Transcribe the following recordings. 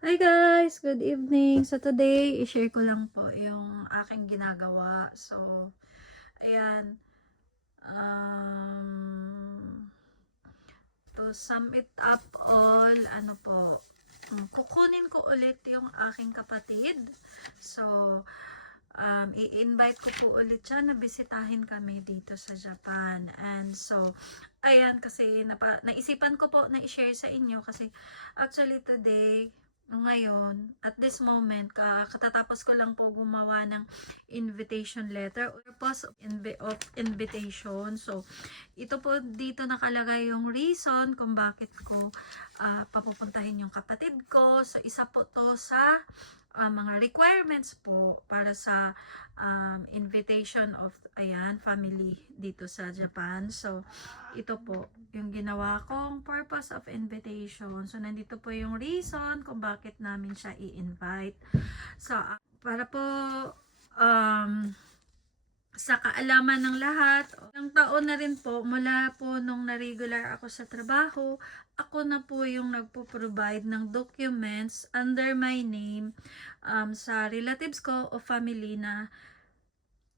Hi guys! Good evening! So today, i-share ko lang po yung aking ginagawa. So, ayan. To sum it up all, kukunin ko ulit yung aking kapatid. So, i-invite ko po ulit siya na bisitahin kami dito sa Japan. And so, ayan, kasi naisipan ko po na i-share sa inyo kasi actually today, ngayon, at this moment, katatapos ko lang po gumawa ng invitation letter or purpose of invitation. So, ito po dito nakalagay yung reason kung bakit ko papupuntahin yung kapatid ko. So, isa po to sa mga requirements po para sa invitation of family dito sa Japan. So, ito po yung ginawa kong purpose of invitation. So, nandito po yung reason kung bakit namin siya i-invite. So, para po sa kaalaman ng lahat, ilang taon na rin po, mula po nung na-regular ako sa trabaho, ako na po yung nagpo-provide ng documents under my name sa relatives ko o family na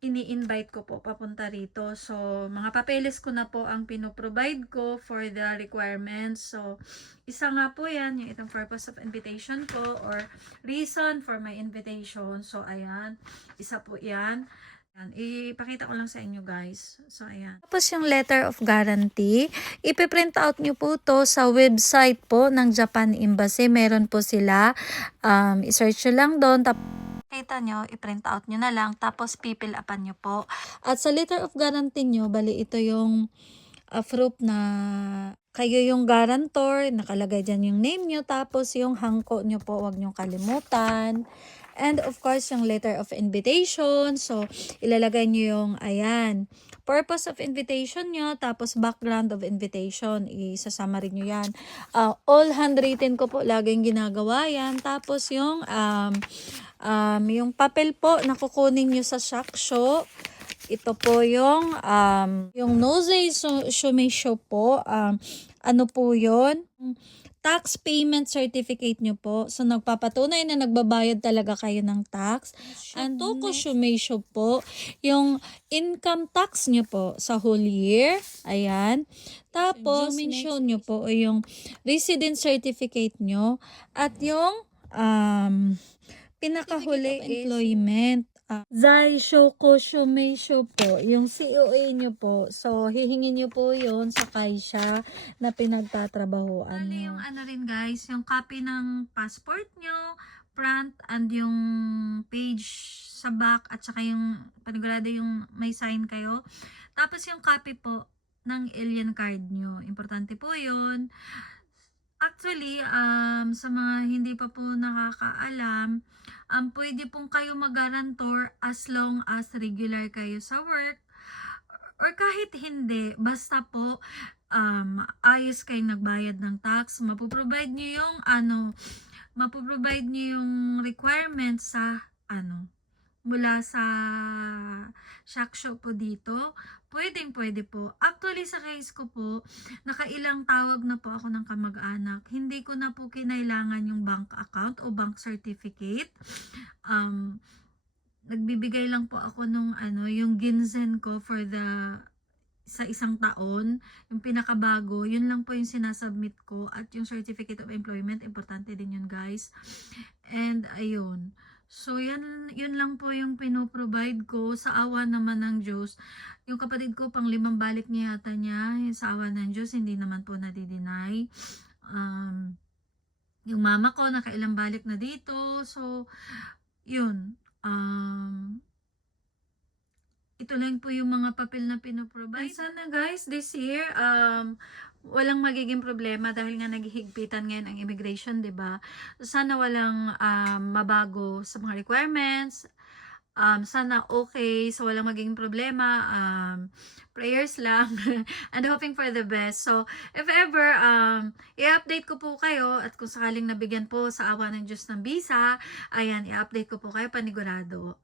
ini-invite ko po papunta rito. So, mga papeles ko na po ang pinoprovide ko for the requirements. So, isa nga po yan, yung itong purpose of invitation ko or reason for my invitation. So, ayan, isa po yan. Ayan, ipakita ko lang sa inyo guys. So, ayan. Tapos yung letter of guarantee, ipiprint out nyo po to sa website po ng Japan Embassy. Meron po sila. I-search nyo lang doon. Kita nyo, i-print out nyo na lang. Tapos, pipil upan nyo po. At sa letter of guarantee nyo, bali ito yung proof na kayo yung guarantor, nakalagay dyan yung name nyo, tapos yung hangko nyo po, wag nyo kalimutan. And of course, yung letter of invitation. So, ilalagay nyo yung, ayan, purpose of invitation nyo, tapos background of invitation. Isasama rin nyo yan. All handwritten ko po, laging ginagawa yan. Tapos yung papel po na kukunin nyo sa shaksho, ito po yung nose shumisho po. Ano po yun? Tax payment certificate nyo po. So, nagpapatunay na nagbabayad talaga kayo ng tax. And toko shumisho po, yung income tax nyo po sa whole year. Ayan. Tapos, show nyo po yung resident certificate nyo. At yung pinakahuli employment. Zai Shoko Shumeisho po, yung COA nyo po. So, hihingin nyo po yon sa kaisha na pinagtatrabahuan nyo. Yung ano rin guys, yung copy ng passport nyo, front and yung page sa back at saka yung panigurado yung may sign kayo. Tapos yung copy po ng alien card nyo. Importante po yon. Actually, sa mga hindi pa po nakakaalam, pwede pong kayo mag-guarantor as long as regular kayo sa work or kahit hindi, basta po ayos kayo nagbayad ng tax, mapoprovide nyo yung requirements sa mula sa shaksho po dito, pwede po. Actually, sa case ko po, nakailang tawag na po ako ng kamag-anak. Hindi ko na po kinailangan yung bank account o bank certificate. Nagbibigay lang po ako nung yung ginsen ko sa isang taon, yung pinakabago, yun lang po yung sinasubmit ko at yung certificate of employment, importante din yun guys. And ayun. So, yun lang po yung pinoprovide ko sa awa naman ng Diyos. Yung kapatid ko, pang 5 balik niya yata niya. Sa awa ng Diyos, hindi naman po nadideny. Yung mama ko, nakailang balik na dito. So, yun. Ito lang po yung mga papel na pinoprovide. Sana guys, this year, walang magiging problema dahil nga naghihigpitan ngayon ang immigration, 'di ba? Sana walang mabago sa mga requirements. Sana okay, so walang magiging problema. prayers lang and hoping for the best. So, if ever, i-update ko po kayo at kung sakaling nabigyan po sa awa ng Diyos ng visa, ayan, i-update ko po kayo panigurado.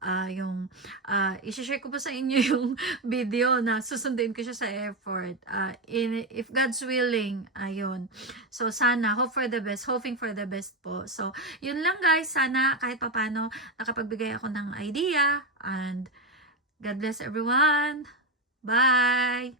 I-share ko po sa inyo yung video na susundin ko siya sa airport. If God's willing, ayun. So, sana, hope for the best, hoping for the best po. So, yun lang guys, sana kahit papano nakapagbigay ako ng idea and God bless everyone. Bye!